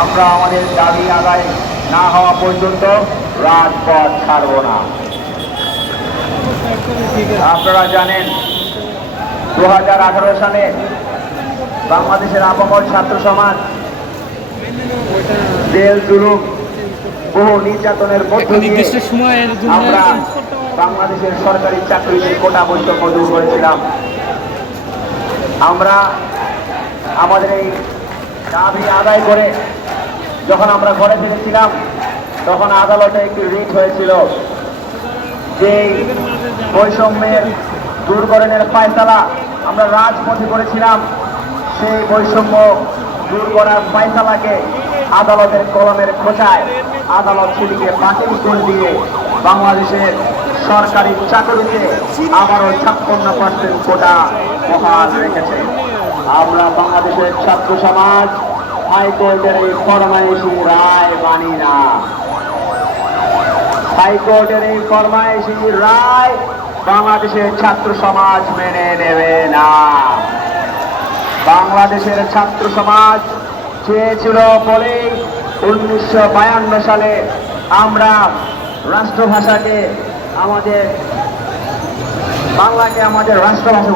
আমরা আমাদের দাবি আদায় না হওয়া পর্যন্ত রাজপথ ছাড়ব না। আপনারা জানেন 2018 সালে বাংলাদেশের আপামর ছাত্র সমাজ জেল জুলুম বহু নির্যাতনের মধ্য দিয়ে আমরা বাংলাদেশের সরকারি চাকরিতে কোটা বৈষম্য দূর করেছিলাম। আমরা আমাদের এই দাবি আদায় করে যখন আমরা ঘরে ফিরেছিলাম তখন আদালতে একটি রিট হয়েছিল যে বৈষম্যের দূরকরণের ফয়সালা আমরা রাজপথে করেছিলাম। সেই বৈষম্য দূর করার ফয়সালাকে আদালতের কলমের খোঁচায় আদালত সেটিকে বাতিল করে দিয়ে বাংলাদেশের সরকারি চাকরিতে আবারও 56% কোটা বহাল রেখেছে। আমরা বাংলাদেশের ছাত্র সমাজ হাইকোর্টের এই ফরমাইশি রায় মানি না। হাইকোর্টের এই ফরমাইশি রায় বাংলাদেশের ছাত্র সমাজ মেনে নেবে না। বাংলাদেশের ছাত্র সমাজ চেয়েছিল বলেই 1952 সালে আমরা রাষ্ট্রভাষাকে আমাদের বাংলাকে আমাদের রাষ্ট্রভাষা